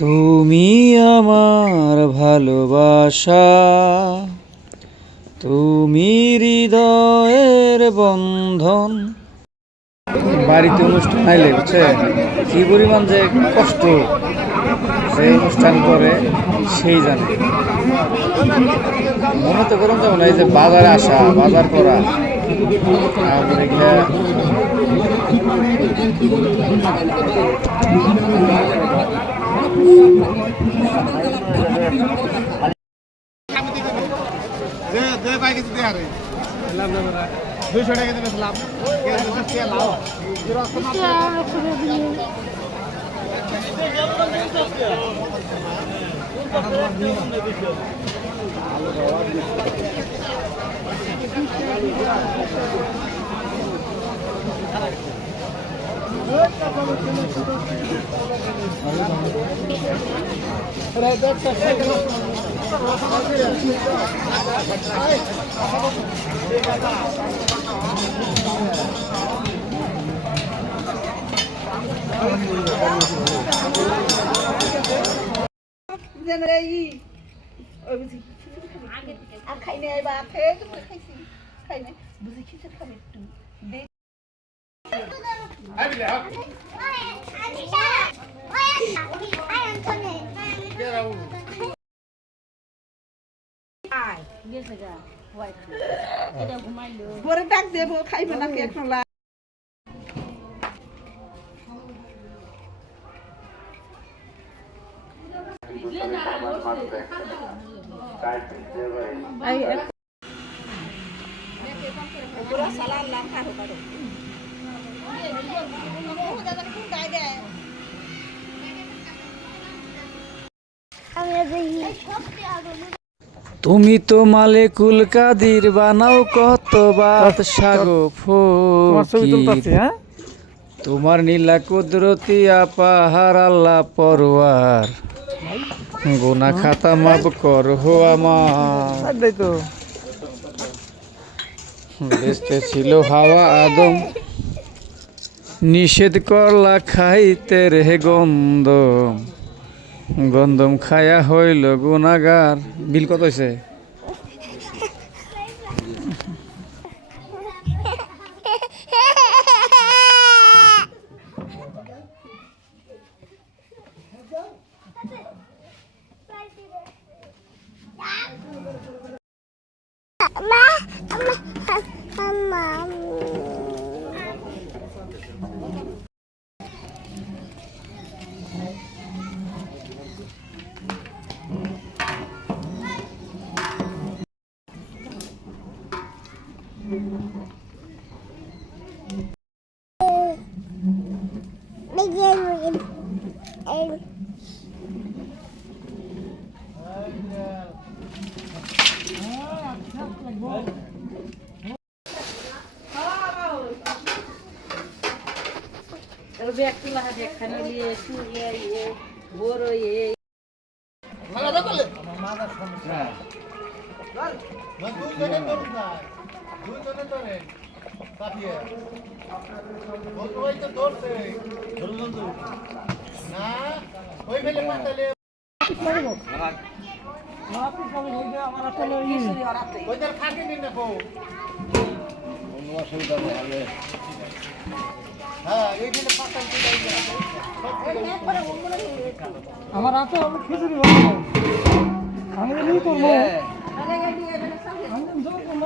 তুমি আমার ভালোবাসা, তুমি হৃদয়ের বন্ধন। বাড়িতে অনুষ্ঠান আইলে বুঝছে কি পরিমাণ যে কষ্ট, সেই অনুষ্ঠান করে সেই জানে। মনে তো করুন যেমন এই যে বাজারে আসা, বাজার করা, তারপরে গিয়া আর খাই নাই বা খেয়ে খাইছি খাই নাই বুঝি খিচুড়ি খাবে একটু পরে ডাক দেবো খাইবে নাকি এখন তুমি তো মালেকুল কাদির, বানাও কত বাত সাগো ফকির। তোমার নীলা কুদরতি আপাহার আল্লাহ পরওয়ার, গোনা খাতা মাপ কর হো আমার। বেস্তে ছিল হাওয়া আদম, নিষেধ করলা খাইতে রে গন্ধম, গন্ধম খায়া হইল গুনাগার। বিল কত হয়েছে? আমার রাতে খিচুড়ি ভালো আমি এই করবো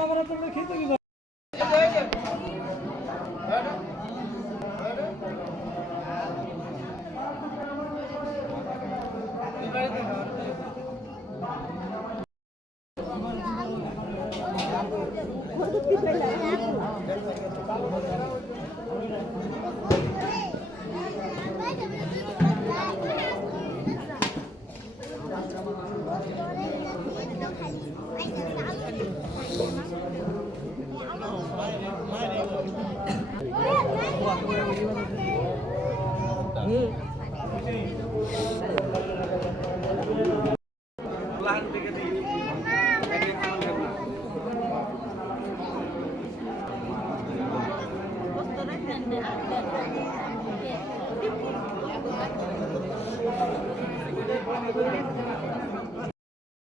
আমার রাতে খিচুড়ি খাইছি